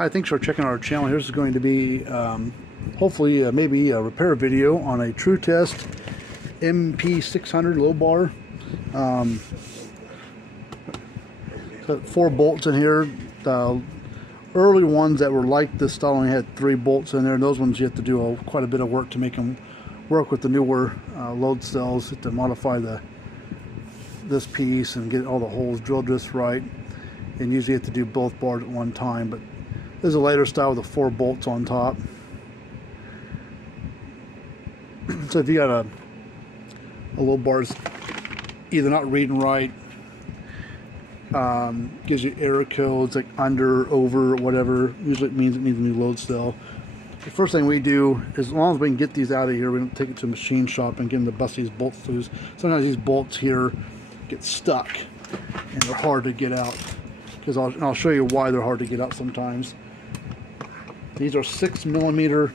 Hi, thanks for checking out our channel. Here's going to be hopefully maybe a repair video on a Tru-Test MP600 low bar. Got 4 bolts in here. The early ones that were like this style only had 3 bolts in there, and those ones you have to do quite a bit of work to make them work with the newer load cells. You have to modify this piece and get all the holes drilled just right, and usually you have to do both bars at one time. But this is a later style with the 4 bolts on top. So if you got a low bar's either not reading right, gives you error codes like under, over, whatever, usually it means it needs a new load cell. The first thing we do is, as long as we can get these out of here, we don't take it to a machine shop and get them to bust these bolts loose. Sometimes these bolts here get stuck and they're hard to get out. I'll show you why they're hard to get out sometimes. These are 6 millimeter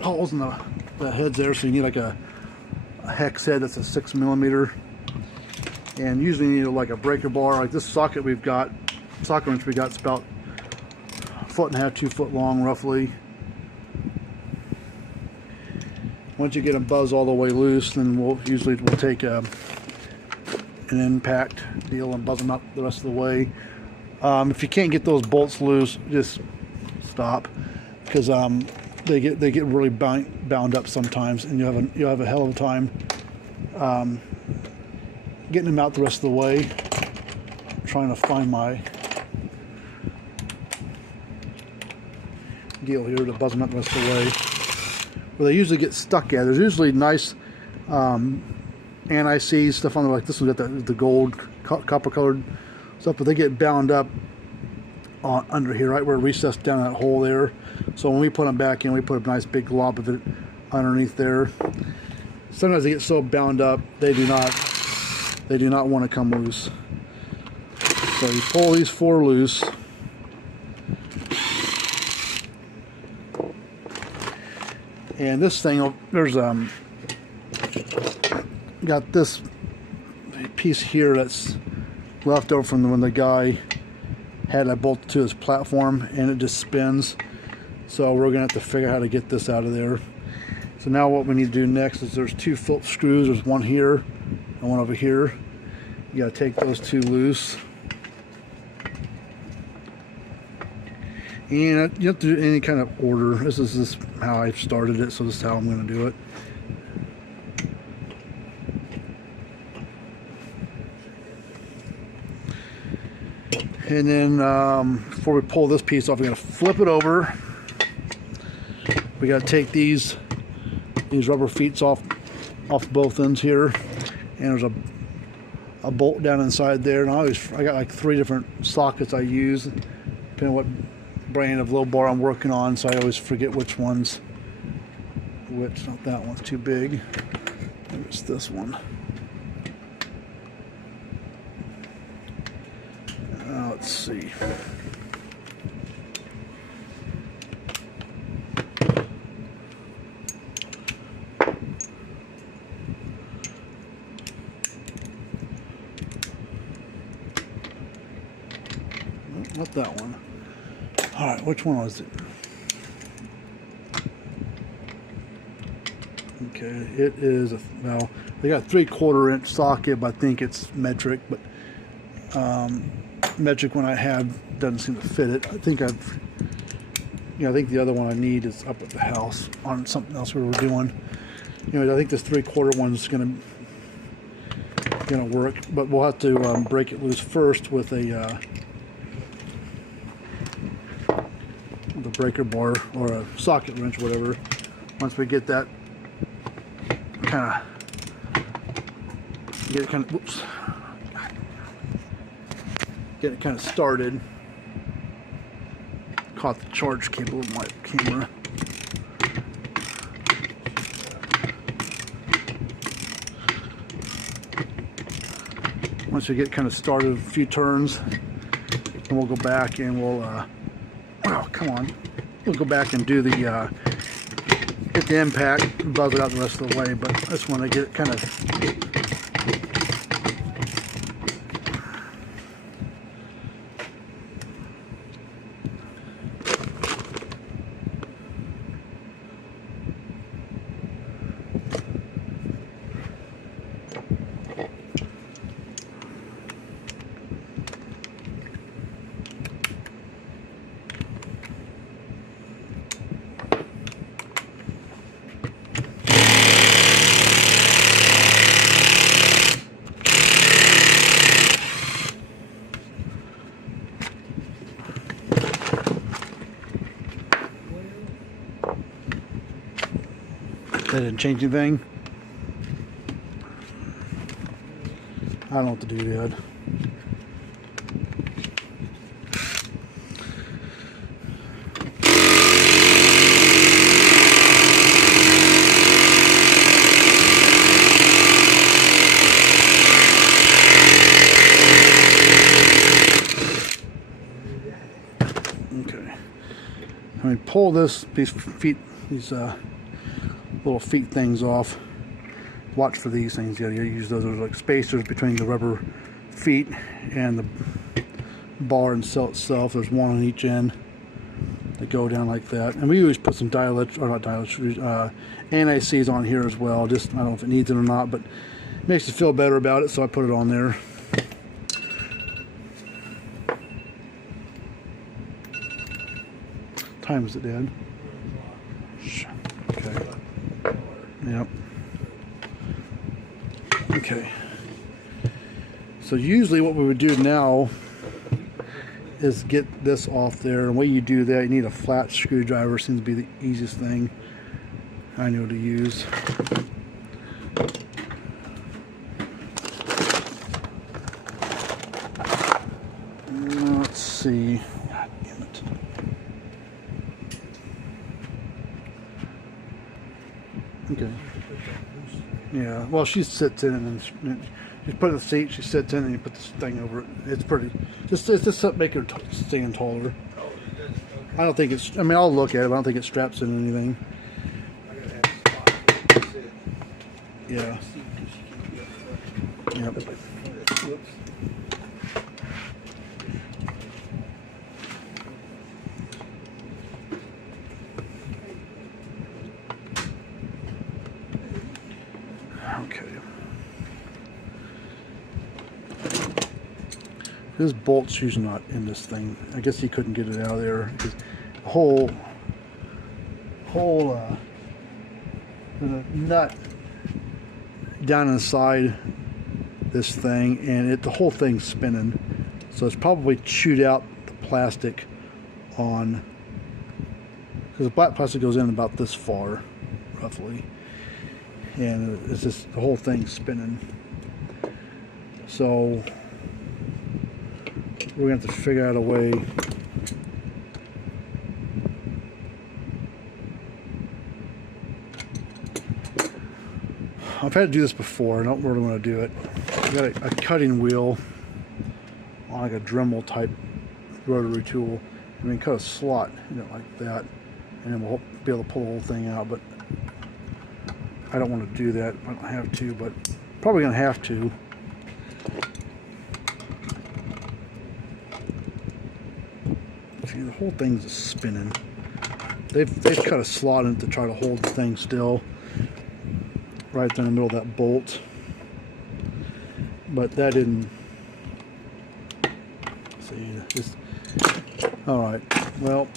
holes in the heads there, so you need like a hex head that's a 6 millimeter, and usually you need like a breaker bar. Like this socket wrench we got, it's about 1.5 to 2 foot long roughly. Once you get them buzzed all the way loose, then we'll take an impact deal and buzz them up the rest of the way. If you can't get those bolts loose, just stop, because they get really bound up sometimes, and you'll have a hell of a time getting them out the rest of the way. I'm trying to find my deal here to buzz them out the rest of the way. Where they usually get stuck at, there's usually nice anti-seize stuff on there, like this one's got the gold copper colored stuff, but they get bound up under here, right where it recessed down that hole there. So when we put them back in, we put a nice big glob of it underneath there. Sometimes they get so bound up they do not want to come loose. So you pull these 4 loose. And this thing, there's got this piece here that's left over from when the guy had that bolted to his platform, and it just spins. So we're gonna have to figure out how to get this out of there. So now what we need to do next is there's 2 Phillips screws. There's one here and one over here. You gotta take those 2 loose. And you have to do any kind of order. This is how I started it, so this is how I'm going to do it. And then before we pull this piece off, we're going to flip it over. We got to take these rubber feet off both ends here, and there's a bolt down inside there. And I got like 3 different sockets I use, depending on what brand of low bar I'm working on, so I always forget which one's which. Not that one's too big. Maybe it's this one. Let's see. Not that one. All right, which one was it? Okay, it is well, they got a 3/4 inch socket, but I think it's metric. But metric one I have doesn't seem to fit it. I think I think the other one I need is up at the house on something else we were doing. Anyway, I think this 3/4 one's gonna work, but we'll have to break it loose first with a the breaker bar or a socket wrench, whatever. Once we get that kind of started. Caught the charge cable of my camera. Once we get kind of started, a few turns, and we'll go back and we'll oh, come on. We'll go back and do the get the impact, buzz it out the rest of the way, but I just want to get it kind of That didn't change anything. I don't know what to do, Dad. Okay. Let me pull these little feet things off. Watch for these things. You gotta use those as like spacers between the rubber feet and the bar and cell itself. There's one on each end that go down like that. And we always put some anti-seize on here as well. Just, I don't know if it needs it or not, but it makes you feel better about it, so I put it on there. What time is it, Dad? Okay. Yep. Okay. So usually what we would do now is get this off there. And the way you do that, you need a flat screwdriver. Seems to be the easiest thing I know to use. Let's see. God damn it. Okay. Yeah, well, she sits in it and she's put in the seat, she sits in it, and you put this thing over it. It's pretty, it's just to make her stand taller. I don't think it's, I mean, I'll look at it, but I don't think it straps in anything. Yeah. Yep. Okay. This bolt's usually not in this thing. I guess he couldn't get it out of there. The whole there's a nut down inside this thing, and the whole thing's spinning. So it's probably chewed out the plastic on, because the black plastic goes in about this far, roughly. And it's just the whole thing's spinning. So we're going to have to figure out a way I've had to do this before. I don't really want to do it. I got a cutting wheel on like a Dremel type rotary tool. I mean, cut a slot, you know, like that, and then we'll be able to pull the whole thing out. But I don't want to do that. I don't have to, but probably gonna have to. See, the whole thing's spinning. They've cut a slot in it to try to hold the thing still, right there in the middle of that bolt. But that didn't. See, just all right. Well,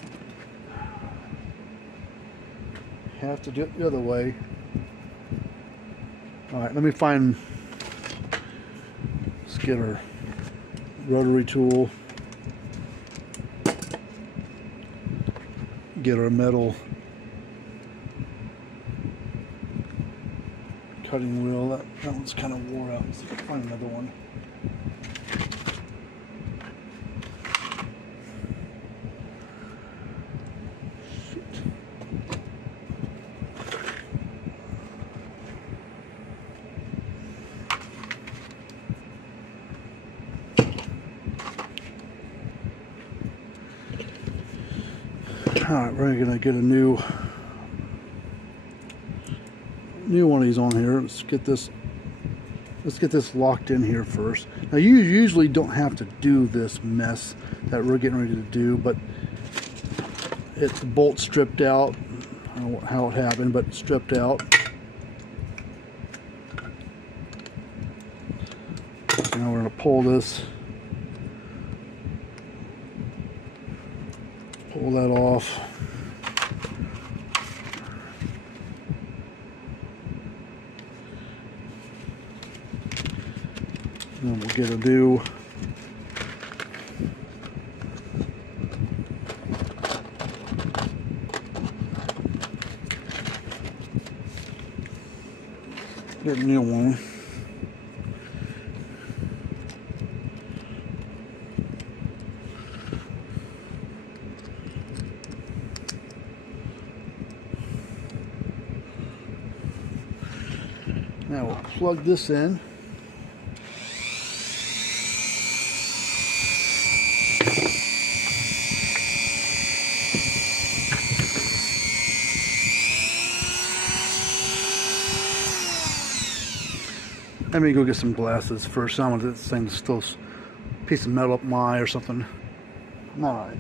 have to do it the other way. All right, let me find. Let's get our rotary tool. Get our metal cutting wheel. That one's kind of wore out. Let's see if I can find another one. Alright, we're gonna get a new one of these on here. Let's get this locked in here first. Now you usually don't have to do this mess that we're getting ready to do, but the bolt stripped out. I don't know how it happened, but it stripped out. Now we're gonna pull this. Pull that off. And then we'll get a new Get a new one. Now we'll plug this in. Let me go get some glasses first. I want this thing still a piece of metal up my eye or something. All right.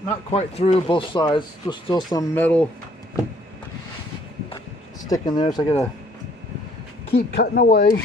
Not quite through both sides. There's still some metal sticking there, so I gotta keep cutting away.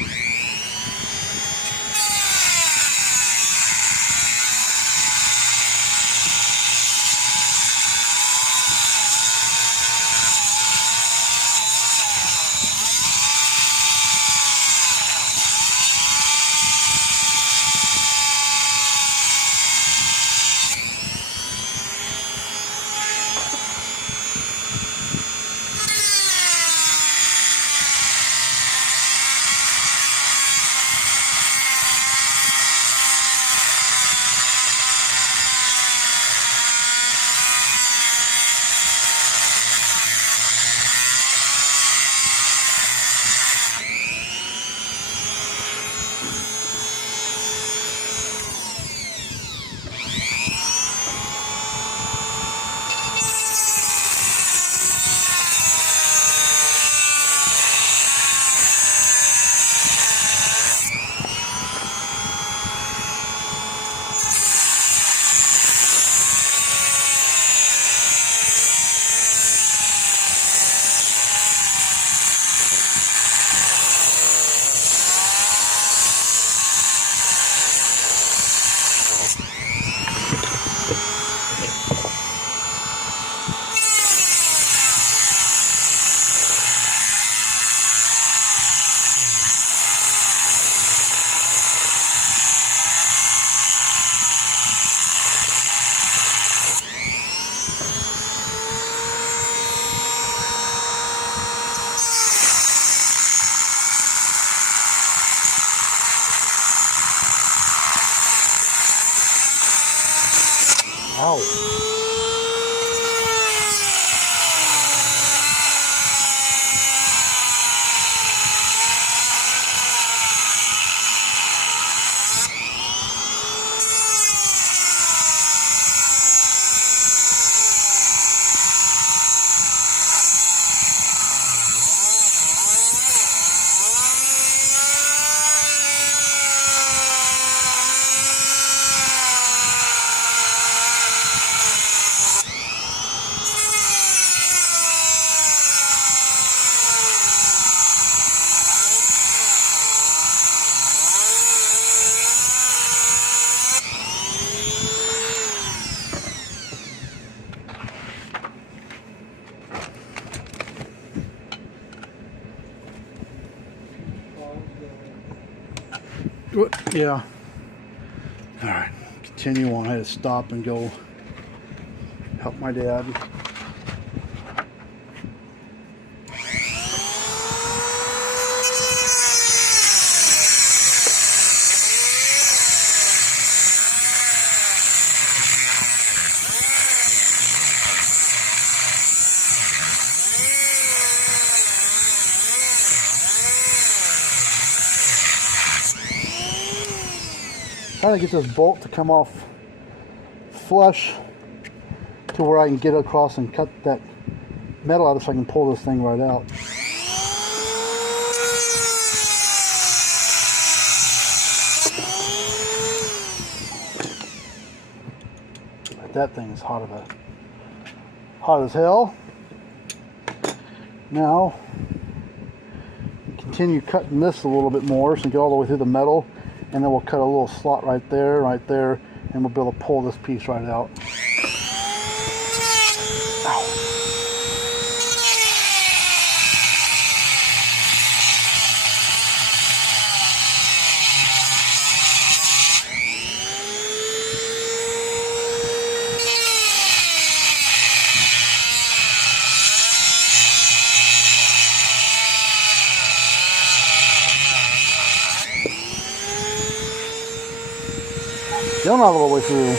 Ow. Yeah. All right, continue on. I had to stop and go help my dad. Trying to get this bolt to come off flush to where I can get across and cut that metal out so I can pull this thing right out. That thing is hot as hell. Now continue cutting this a little bit more so we get all the way through the metal, and then we'll cut a little slot right there, and we'll be able to pull this piece right out. Ow. Still not all the way through.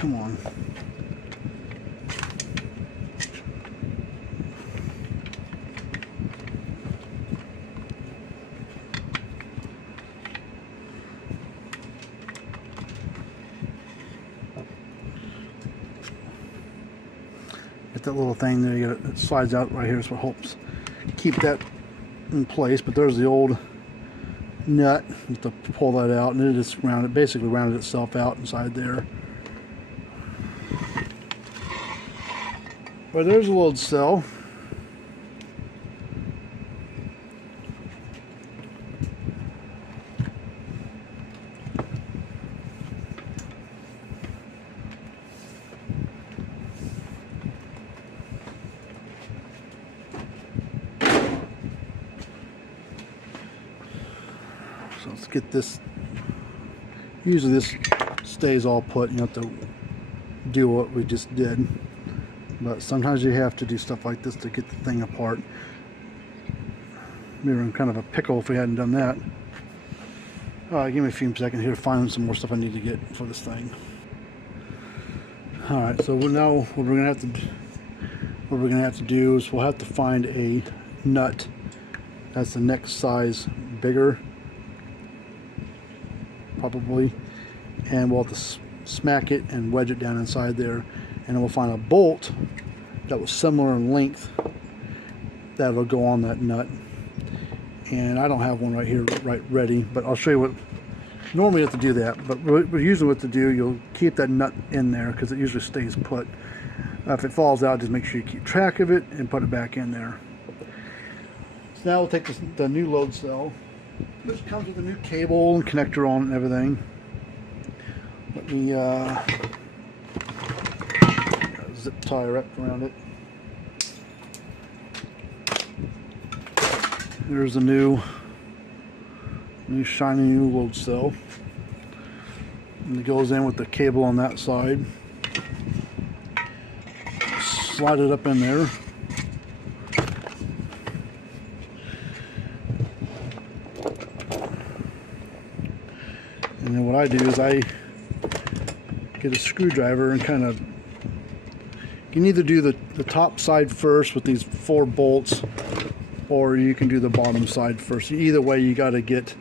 Come on. Get that little thing there, you get it slides out right here, so it helps keep that in place. But there's the old nut. You have to pull that out, and it just basically rounded itself out inside there. But there's a load cell. So let's get this. Usually this stays all put. You don't have to do what we just did. But sometimes you have to do stuff like this to get the thing apart. We were in kind of a pickle if we hadn't done that. Give me a few seconds here to find some more stuff I need to get for this thing. Alright, so now what we're gonna have to do is we'll have to find a nut that's the next size bigger, probably, and we'll have to smack it and wedge it down inside there, and then we'll find a bolt that was similar in length that'll go on that nut. And I don't have one right here ready, but I'll show you what. Normally you have to do that, but usually what to do, you'll keep that nut in there because it usually stays put. If it falls out, just make sure you keep track of it and put it back in there. So now we'll take the new load cell, which comes with a new cable and connector on it and everything. Let me zip tie wrapped around it. There's a new shiny new load cell, and it goes in with the cable on that side. Slide it up in there. And then what I do is I get a screwdriver and kind of, you can either do the top side first with these 4 bolts, or you can do the bottom side first. Either way, you got to get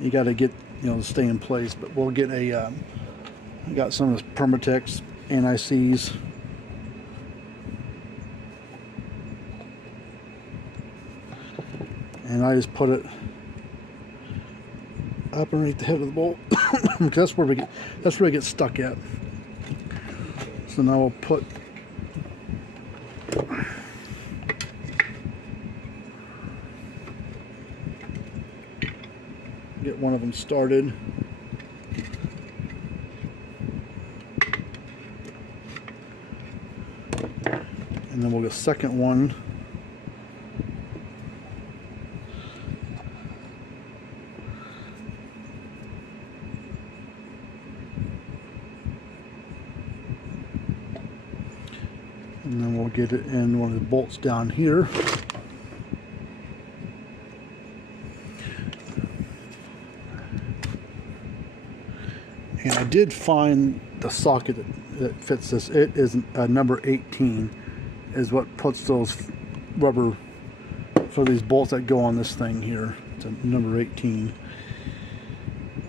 to stay in place. But we'll get I got some of this Permatex anti-seize. And I just put it up underneath the head of the bolt because that's where it gets stuck at. So now we'll put get one of them started. And then we'll get a second one. And then we'll get it in one of the bolts down here. And I did find the socket that fits this. It is number 18 is what puts those rubber for these bolts that go on this thing here. It's a number 18.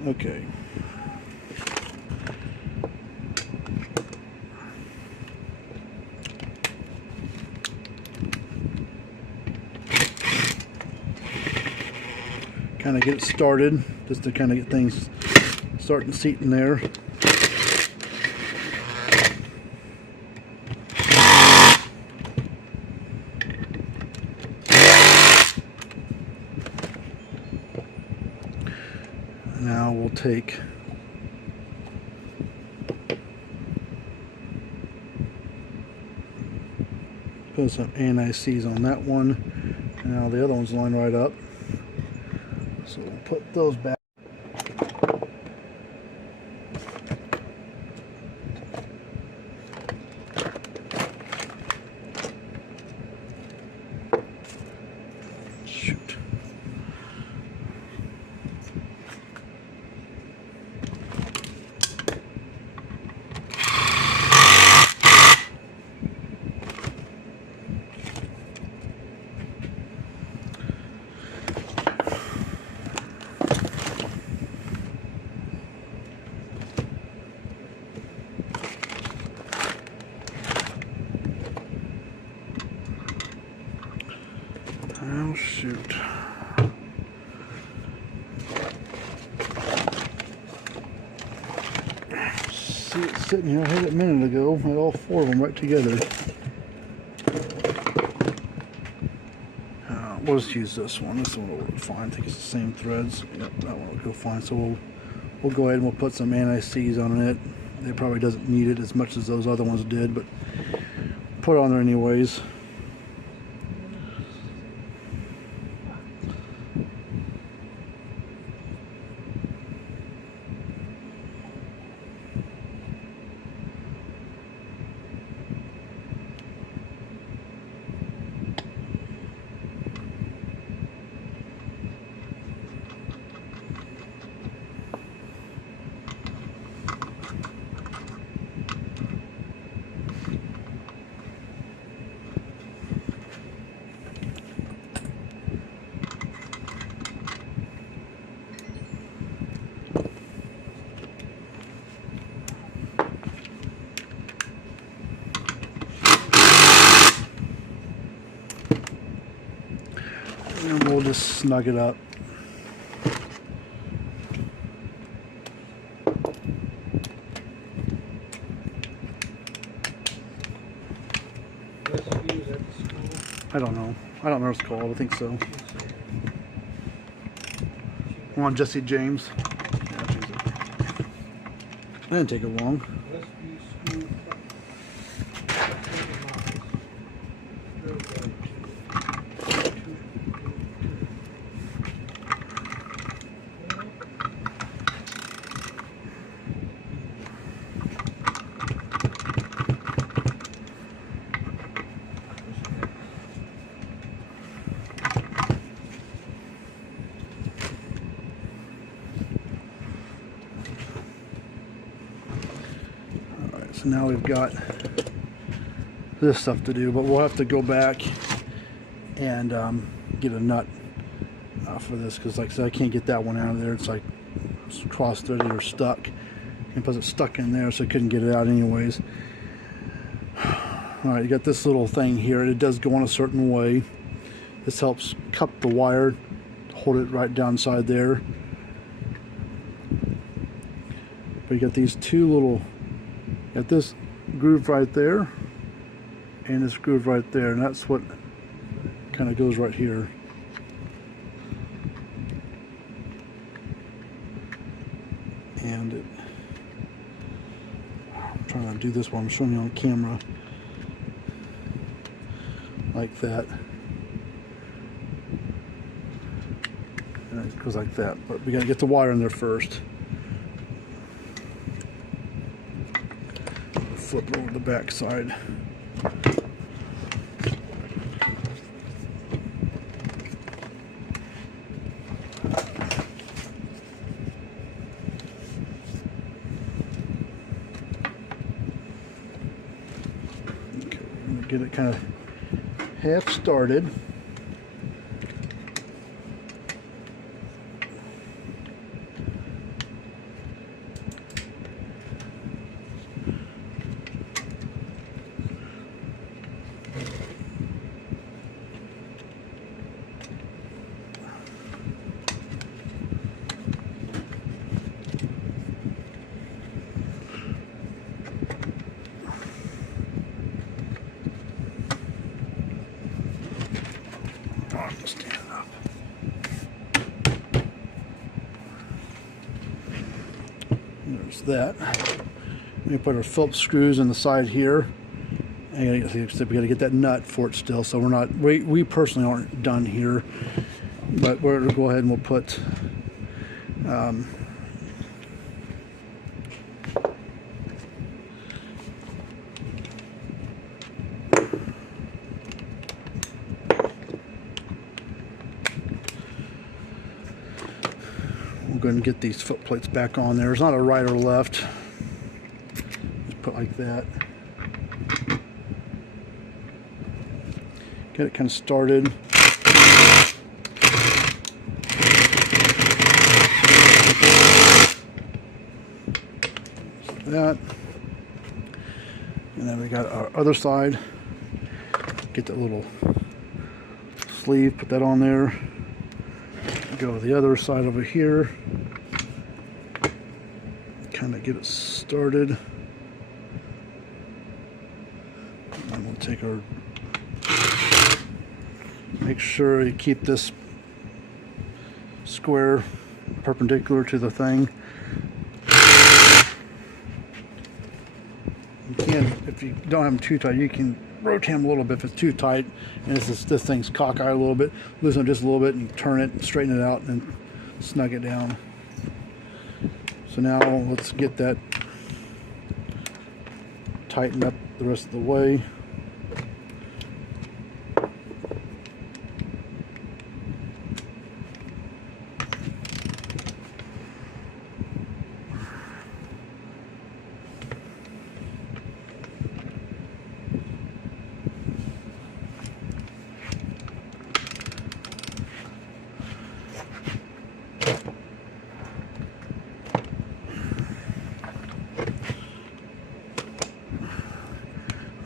Okay. Kind of get it started, just to kind of get things starting to seat in there. Now we'll take put some anti-seize on that one. Now the other one's lined right up. So we'll put those back. Shoot. shoot. See it sitting here. I had it a minute ago. I had all 4 of them right together. We'll just use this one. This one will work fine. I think it's the same threads. Yep, that one will go fine. So we'll go ahead and we'll put some anti-seize on it. It probably doesn't need it as much as those other ones did, but put it on there anyways. And we'll just snug it up. I don't know. I don't know what it's called. I think so. Come on, Jesse James. Yeah, that didn't take it long. So now we've got this stuff to do, but we'll have to go back and get a nut for this, because like I said, I can't get that one out of there. It's like cross-threaded or stuck, and plus it's stuck in there, so I couldn't get it out anyways. Alright, you got this little thing here. It does go on a certain way. This helps cup the wire, hold it right down inside there. But you got these two little, got this groove right there and this groove right there, and that's what kind of goes right here. And it, I'm trying to do this while I'm showing you on camera, like that, and it goes like that. But we got to get the wire in there first. Flip it over to the back side. Okay, we're going to get it kind of half started. Stand up. There's that. We put our Phillips screws in the side here. And we got to get that nut for it still. So we're not. We personally aren't done here, but we're going to go ahead and we'll put. We're going to get these foot plates back on there. There's not a right or left. Just put like that. Get it kind of started. That. And then we got our other side. Get that little sleeve, put that on there. Go to the other side over here. Kind of get it started. And we'll take our, make sure you keep this square perpendicular to the thing. You can, if you don't have them too tight, you can rotate them a little bit. If it's too tight and this thing's cockeyed a little bit, loosen it just a little bit and turn it, straighten it out, and snug it down. So now let's get that tightened up the rest of the way.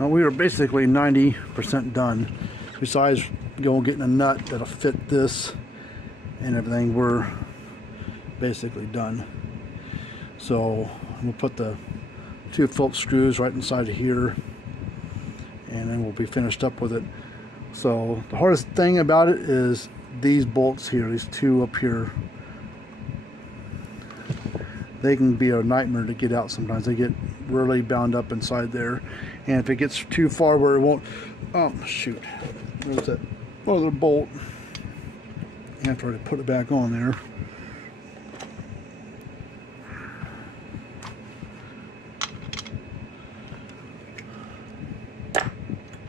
We are basically 90% done. Besides getting a nut that'll fit this and everything, we're basically done. So we'll put the 2 Phillips screws right inside of here, and then we'll be finished up with it. So the hardest thing about it is these bolts here, these 2 up here. They can be a nightmare to get out sometimes. They get really bound up inside there, and if it gets too far where it won't, oh shoot, there's that other bolt. You have to already put it back on there.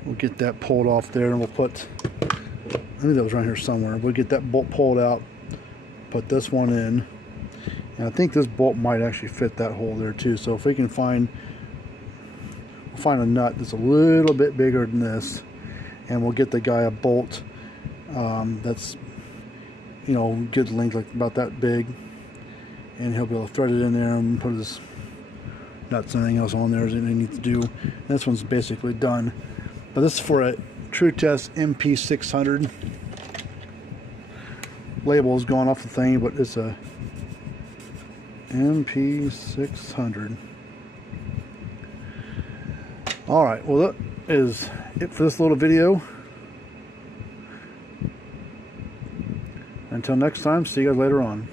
We'll get that pulled off there, and we'll put, I think that was right here somewhere. We'll get that bolt pulled out, put this one in. And I think this bolt might actually fit that hole there too. So if we can find, we'll find a nut that's a little bit bigger than this, and we'll get the guy a bolt that's, you know, good length, like about that big, and he'll be able to thread it in there and put his nuts and anything else on there that he needs to do. And this one's basically done. But this is for a Tru-Test MP600. Label is gone off the thing, but it's a MP600. Alright, well that is it for this little video. Until next time, see you guys later on.